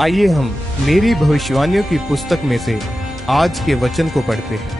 आइए हम मेरी भविष्यवाणियों की पुस्तक में से आज के वचन को पढ़ते हैं।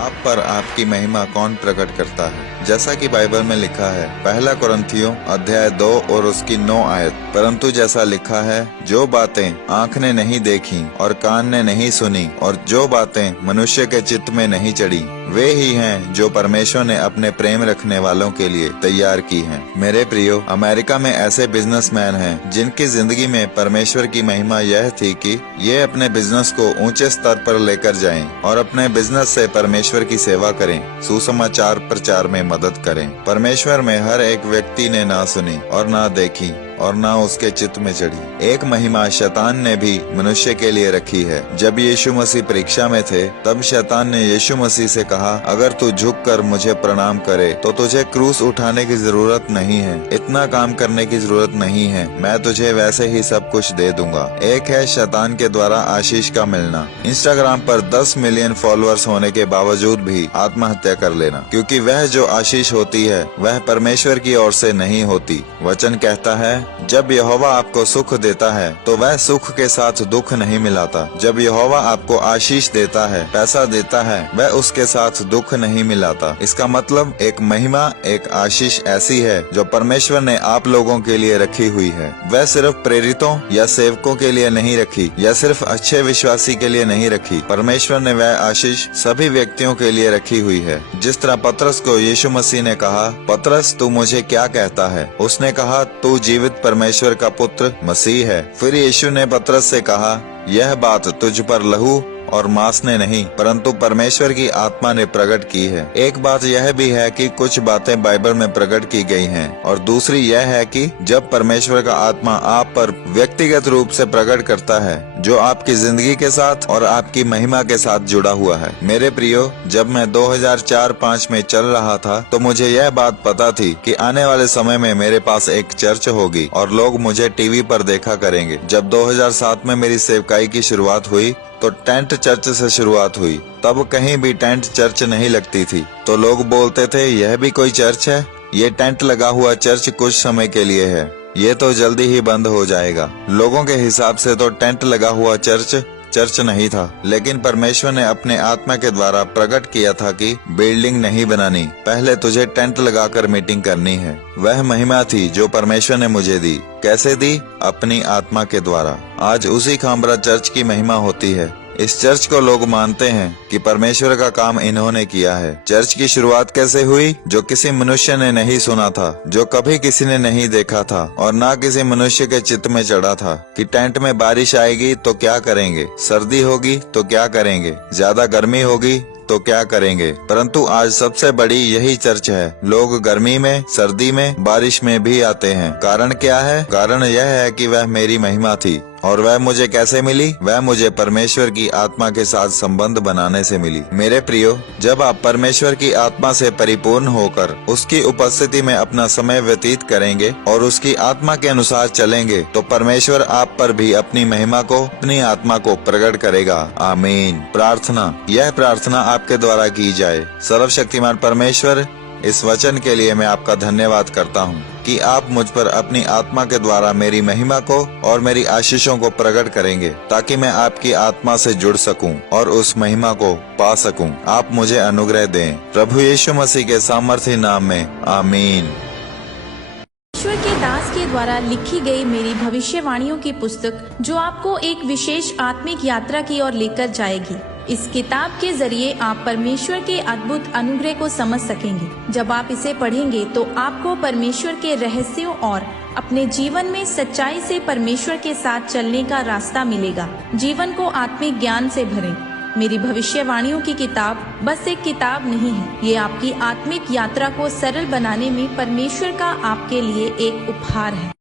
आप पर आपकी महिमा कौन प्रकट करता है? जैसा कि बाइबल में लिखा है, पहला कुरिन्थियों अध्याय 2 और उसकी 9 आयत, परंतु जैसा लिखा है, जो बातें आँख ने नहीं देखी और कान ने नहीं सुनी और जो बातें मनुष्य के चित्त में नहीं चढ़ी, वे ही हैं जो परमेश्वर ने अपने प्रेम रखने वालों के लिए तैयार की हैं। मेरे प्रियो, अमेरिका में ऐसे बिजनेसमैन हैं जिनकी जिंदगी में परमेश्वर की महिमा यह थी कि ये अपने बिजनेस को ऊंचे स्तर पर लेकर जाएं और अपने बिजनेस से परमेश्वर की सेवा करें, सुसमाचार प्रचार में मदद करें। परमेश्वर में हर एक व्यक्ति ने ना सुनी और ना देखी और ना उसके चित्त में चढ़ी। एक महिमा शैतान ने भी मनुष्य के लिए रखी है। जब यीशु मसीह परीक्षा में थे, तब शैतान ने यीशु मसीह से कहा, अगर तू झुककर मुझे प्रणाम करे तो तुझे क्रूस उठाने की जरूरत नहीं है, इतना काम करने की जरूरत नहीं है, मैं तुझे वैसे ही सब कुछ दे दूंगा। एक है शैतान के द्वारा आशीष का मिलना। इंस्टाग्राम पर 10 मिलियन फॉलोअर्स होने के बावजूद भी आत्महत्या कर लेना, क्योंकि वह जो आशीष होती है वह परमेश्वर की ओर से नहीं होती। वचन कहता है, जब यहोवा आपको सुख देता है तो वह सुख के साथ दुख नहीं मिलाता। जब यहोवा आपको आशीष देता है, पैसा देता है, वह उसके साथ दुख नहीं मिलाता। इसका मतलब एक महिमा, एक आशीष ऐसी है जो परमेश्वर ने आप लोगों के लिए रखी हुई है। वह सिर्फ प्रेरितों या सेवकों के लिए नहीं रखी, या सिर्फ अच्छे विश्वासी के लिए नहीं रखी। परमेश्वर ने वह आशीष सभी व्यक्तियों के लिए रखी हुई है। जिस तरह पतरस को यीशु मसीह ने कहा, पतरस तू मुझे क्या कहता है? उसने कहा, तू जीवित परमेश्वर का पुत्र मसीह है। फिर यीशु ने पतरस से कहा, यह बात तुझ पर लहू और मांस ने नहीं, परंतु परमेश्वर की आत्मा ने प्रकट की है। एक बात यह भी है कि कुछ बातें बाइबल में प्रकट की गई हैं, और दूसरी यह है कि जब परमेश्वर का आत्मा आप पर व्यक्तिगत रूप से प्रकट करता है, जो आपकी जिंदगी के साथ और आपकी महिमा के साथ जुड़ा हुआ है। मेरे प्रियो, जब मैं 2004-5 में चल रहा था तो मुझे यह बात पता थी कि आने वाले समय में मेरे पास एक चर्च होगी और लोग मुझे टीवी पर देखा करेंगे। जब 2007 में मेरी सेवकाई की शुरुआत हुई तो टेंट चर्च से शुरुआत हुई। तब कहीं भी टेंट चर्च नहीं लगती थी, तो लोग बोलते थे, यह भी कोई चर्च है? ये टेंट लगा हुआ चर्च कुछ समय के लिए है, ये तो जल्दी ही बंद हो जाएगा। लोगों के हिसाब से तो टेंट लगा हुआ चर्च नहीं था, लेकिन परमेश्वर ने अपने आत्मा के द्वारा प्रकट किया था कि बिल्डिंग नहीं बनानी, पहले तुझे टेंट लगाकर मीटिंग करनी है। वह महिमा थी जो परमेश्वर ने मुझे दी। कैसे दी? अपनी आत्मा के द्वारा। आज उसी खामरा चर्च की महिमा होती है। इस चर्च को लोग मानते हैं कि परमेश्वर का काम इन्होंने किया है। चर्च की शुरुआत कैसे हुई? जो किसी मनुष्य ने नहीं सुना था, जो कभी किसी ने नहीं देखा था और ना किसी मनुष्य के चित्त में चढ़ा था कि टेंट में बारिश आएगी तो क्या करेंगे, सर्दी होगी तो क्या करेंगे, ज्यादा गर्मी होगी तो क्या करेंगे। परंतु आज सबसे बड़ी यही चर्च है। लोग गर्मी में, सर्दी में, बारिश में भी आते हैं। कारण क्या है? कारण यह है कि वह मेरी महिमा थी। और वह मुझे कैसे मिली? वह मुझे परमेश्वर की आत्मा के साथ संबंध बनाने से मिली। मेरे प्रियो, जब आप परमेश्वर की आत्मा से परिपूर्ण होकर उसकी उपस्थिति में अपना समय व्यतीत करेंगे और उसकी आत्मा के अनुसार चलेंगे, तो परमेश्वर आप पर भी अपनी महिमा को, अपनी आत्मा को प्रकट करेगा। आमीन। प्रार्थना। यह प्रार्थना आपके द्वारा की जाए। सर्वशक्तिमान परमेश्वर, इस वचन के लिए मैं आपका धन्यवाद करता हूँ कि आप मुझ पर अपनी आत्मा के द्वारा मेरी महिमा को और मेरी आशीषों को प्रकट करेंगे, ताकि मैं आपकी आत्मा से जुड़ सकूं और उस महिमा को पा सकूं। आप मुझे अनुग्रह दें, प्रभु यीशु मसीह के सामर्थी नाम में। आमीन। ईश्वर के दास के द्वारा लिखी गई मेरी भविष्यवाणियों की पुस्तक, जो आपको एक विशेष आत्मिक यात्रा की ओर लेकर जाएगी। इस किताब के जरिए आप परमेश्वर के अद्भुत अनुग्रह को समझ सकेंगे। जब आप इसे पढ़ेंगे तो आपको परमेश्वर के रहस्यों और अपने जीवन में सच्चाई से परमेश्वर के साथ चलने का रास्ता मिलेगा। जीवन को आत्मिक ज्ञान से भरें। मेरी भविष्यवाणियों की किताब बस एक किताब नहीं है, ये आपकी आत्मिक यात्रा को सरल बनाने में परमेश्वर का आपके लिए एक उपहार है।